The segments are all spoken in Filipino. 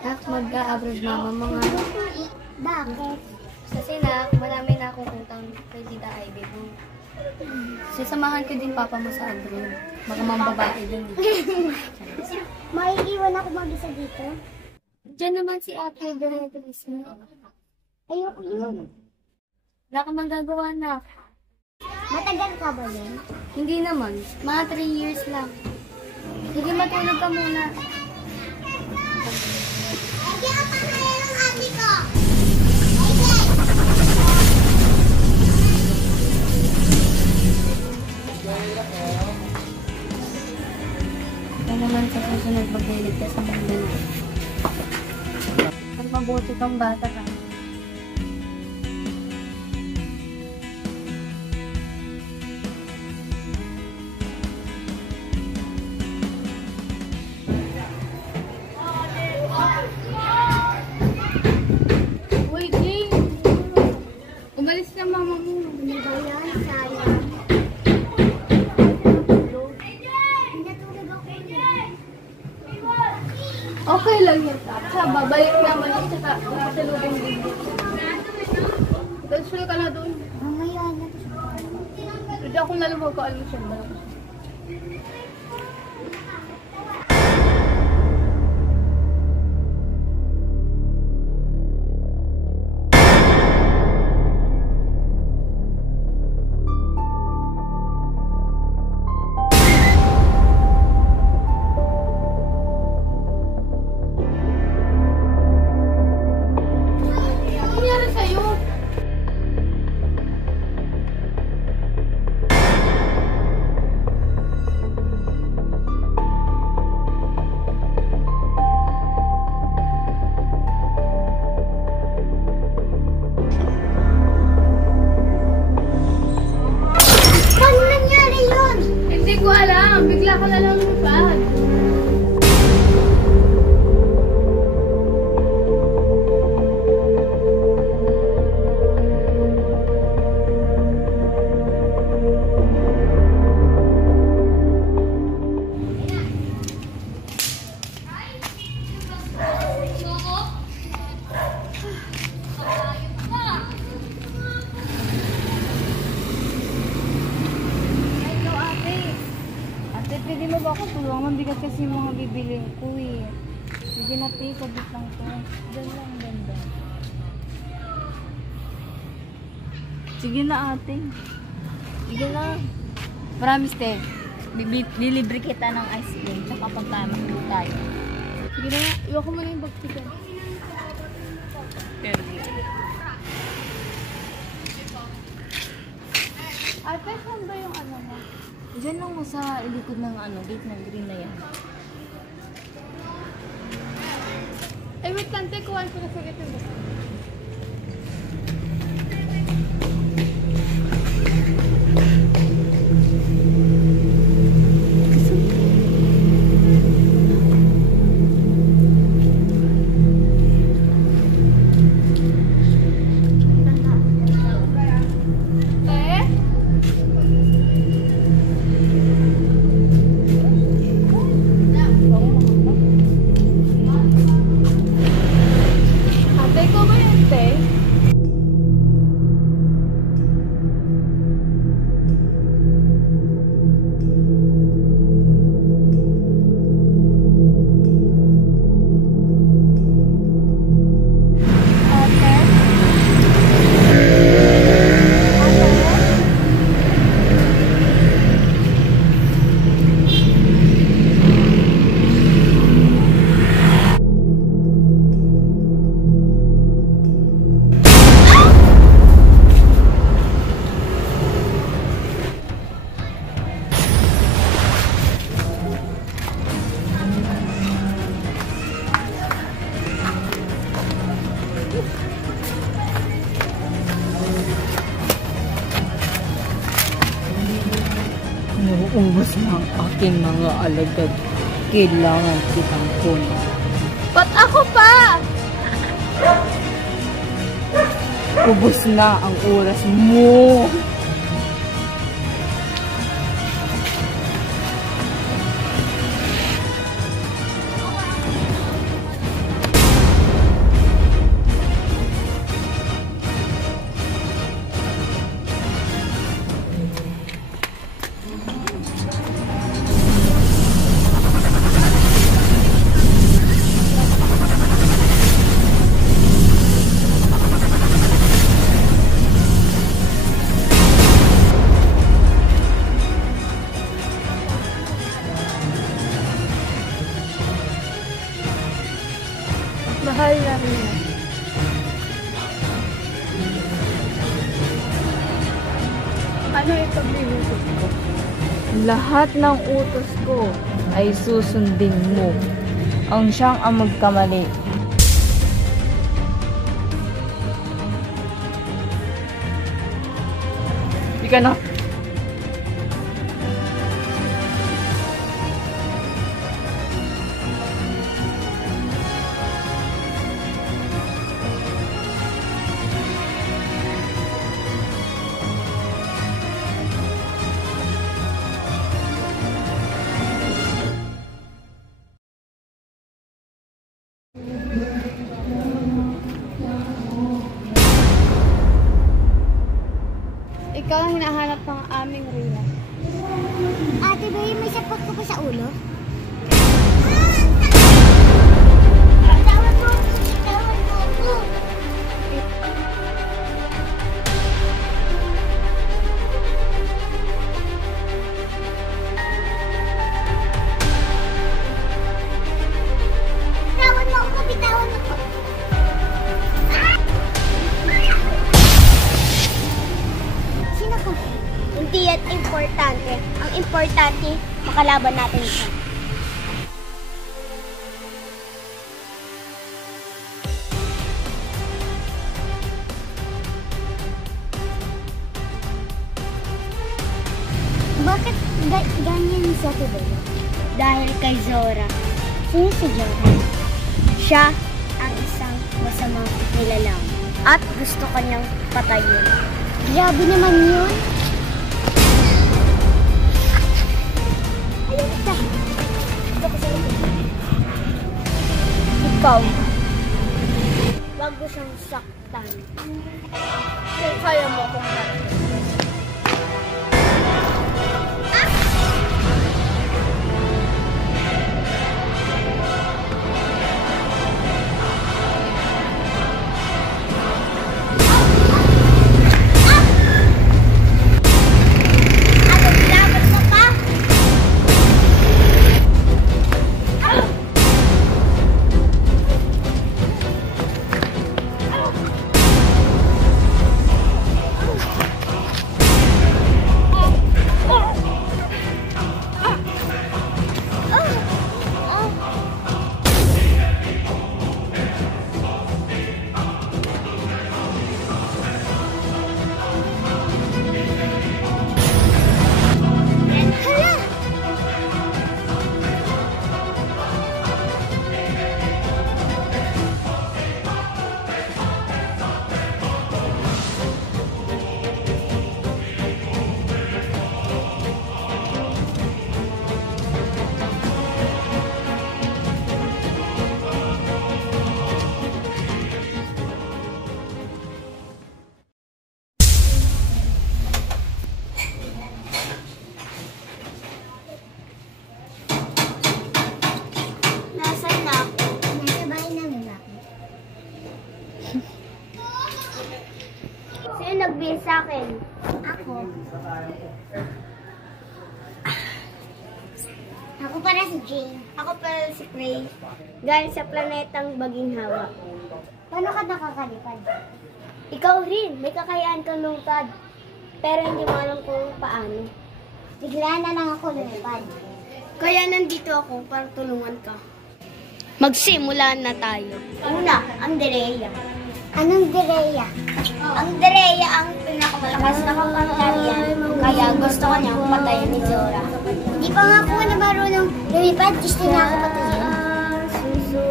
Nak, mag-a-abroad mama mga... Bakit? Kasi nak, marami na akong utang kay Tita Ivy mo. Sasamahan ko din papa mo sa abroad. Baka mambabae din. Maiiwan ako mag-isa dito? Diyan naman si Ate Beatrice mo. Ayoko yun. Wala ka magagawa na. Matagal ka ba yun? Hindi naman. Mga 3 years lang. Sige, matulog ka muna. Ay, ang pangalan ng ate ko! Ito naman sa susunod magliligtas sa mundo na. Pag mabuti kang bata ka. Uy, Jing! Umalis na mama mo. Ano ba yan? Sayang. Pinatulog ako yun. Okay lang yun. Sa babalik naman ako sa kasalubong din. Transfer ka na doon. Mamaya na. Hindi ako nalumog ko alam siya ba. Paano nangyari yun? Hindi ko alam. Bigla ko na lang lumipad. Hello, ate. Ate, pwede mo ba ako tulungan? Mabigat kasi yung mga bibilin ko eh. Sige na, te. Sabit lang to. Diyan lang, ganda. Sige na, ate. Sige na. Promise, te. Lilibre kita ng ice cream. Tsaka pagkamakit tayo. Sige na nga. Iwan ko muna yung bag ko. Pero, Ate, saan ba yung ano mo? diyan lang mo sa likod ng gate ng green na yan. Ay, wait, kante. Kuhaan ko na sa gitna. Ate, ko ba yan, te? Nauubos na ang aking mga alagad. Kailangan kitang puno. Ba't ako pa? Ubos na ang oras mo. Mahal na rin. Ano ipaglilingkod ko? Lahat ng utos ko ay susundin mo. Ang siyang ang magkamali. Di ka na. Ikaw ang hinahanap ng aming Rina. Ate Bay, may sapot ko pa sa ulo? Bitawan mo ako! Bitawan mo ako! Bitawan mo ako! Bitawan mo ako! Sino ko? Hindi yan importante. Ang importante, makalaban natin siya. Bakit ganyan siya today? Dahil kay Zora. Sino si Zora? Siya ang isang masamang nilalang at gusto kanyang patayin. Grabe naman yun. Ayun siya. Ito ko sa ikaw. Wag mo siyang saktan. Kung kaya mo akong Ano, binabat mo pa? Hala! Nasaan na ako? Nasa bahay namin natin. Sino nagbihis sa akin? Ako. Ako para si Jane. Ako para si Prey. Galing sa planetang Baginghawa. Paano ka nakakalipad? Ikaw rin. May kakayahan kang lumipad. Pero hindi mo alam kung paano. Bigla na lang ako lumipad. Kaya nandito ako para tulungan ka. Magsimula na tayo. Una, ang Dereya. Anong Dereya? Ang Dereya ang pinakamalakas na kapangyarihan. Kaya gusto ko niyang patayin ni Zora. Hindi pa nga ako na marunong lumipad. Gusto niya ako patayin.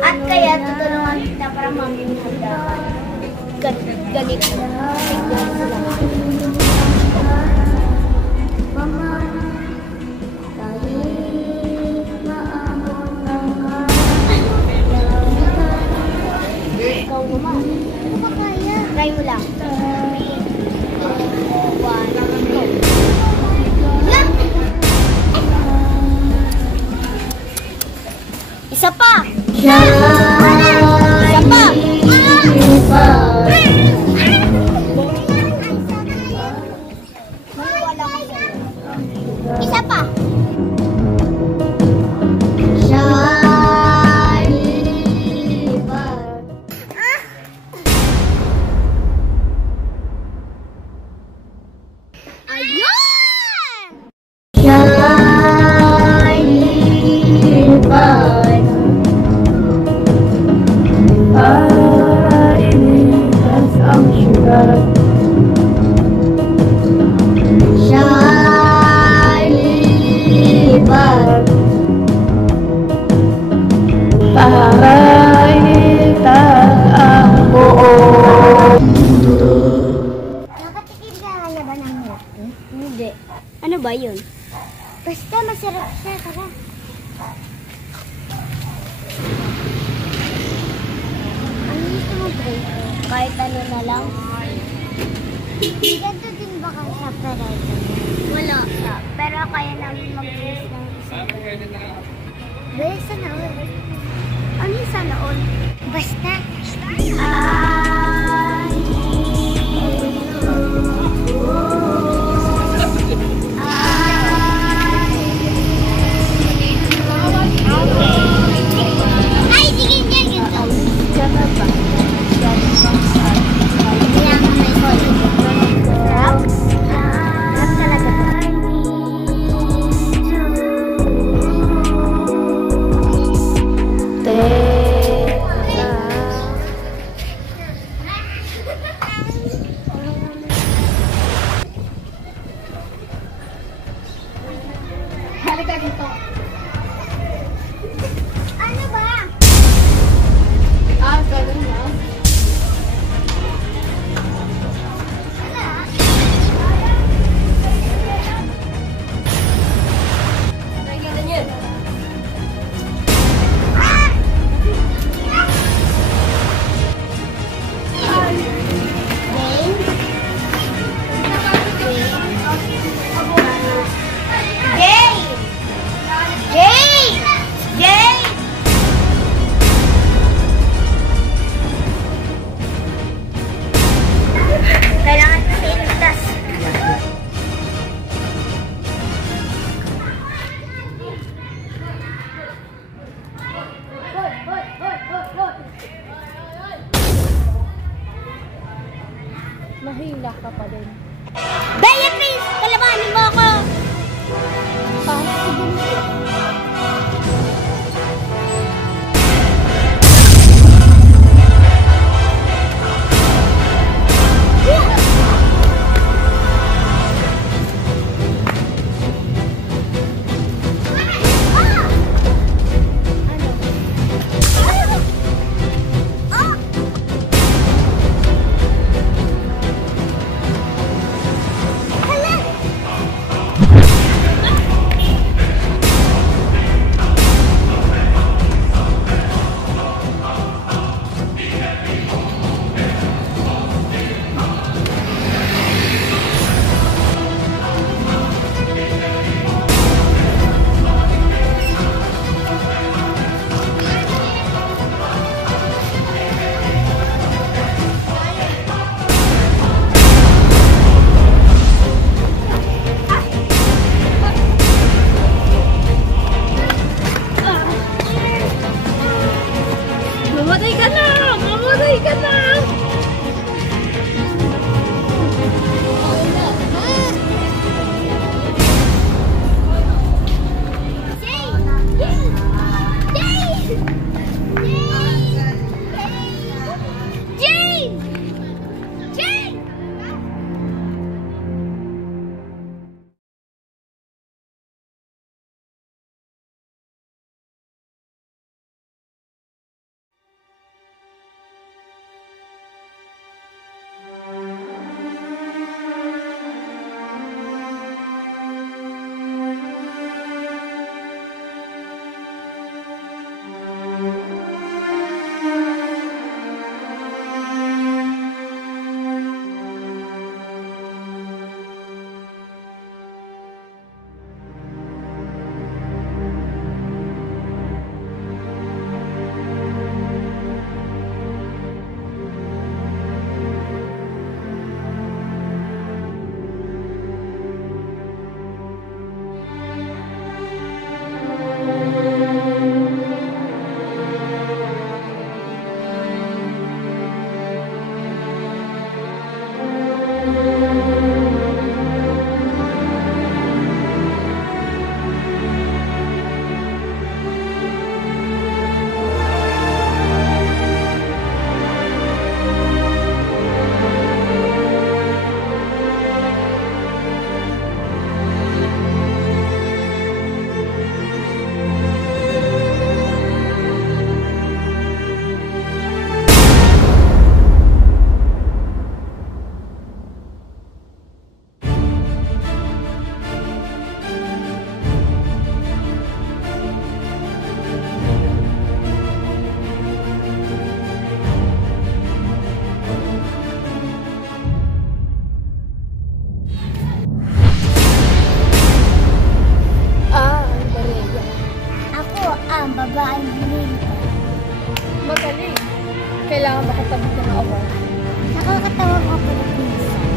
At kaya tutulungan kita para mamimihagdakan. Ganito. Mama, kahit maamon ng ikaw naman. Ano ba kaya? Try mo lang. 3, 2, 1, go. Lang! Isa pa! Isa pa! Isa pa! Kahit ano na lang. Ganito din ba kayo sa Predator? Wala. Pero kaya namin mag-use ng isa. Dahil sana all. Ano yung sana all? Basta. Ay, sige niya ganito. Gana ba? Gana bang sa Kailangan may call. Rap? Rap talaga to. Halika dito. Ano ba? Ah, ganun na. Kailangan kasi iligtas. Mahila ka pa din. Bella, please! Kalabanin mo ako! Mamatay ka na! Mamatay ka na! kailangan makatabot ng award. Nakakatawa ka pala minsan.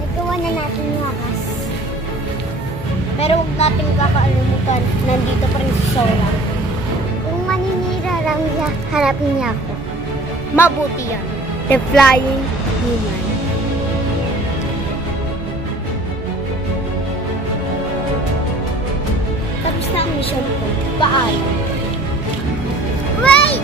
Nagawa na natin yung wakas. Pero huwag natin kakalimutan, nandito pa rin si Sora. Kung maninira lang niya, harapin niya ako. Mabuti yan. The Flying Human. Tapos na ang mission ko. Paalam. Wait!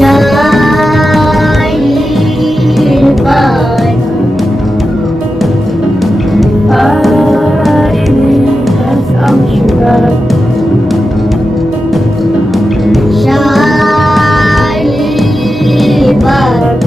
Shining bright. Shining bright.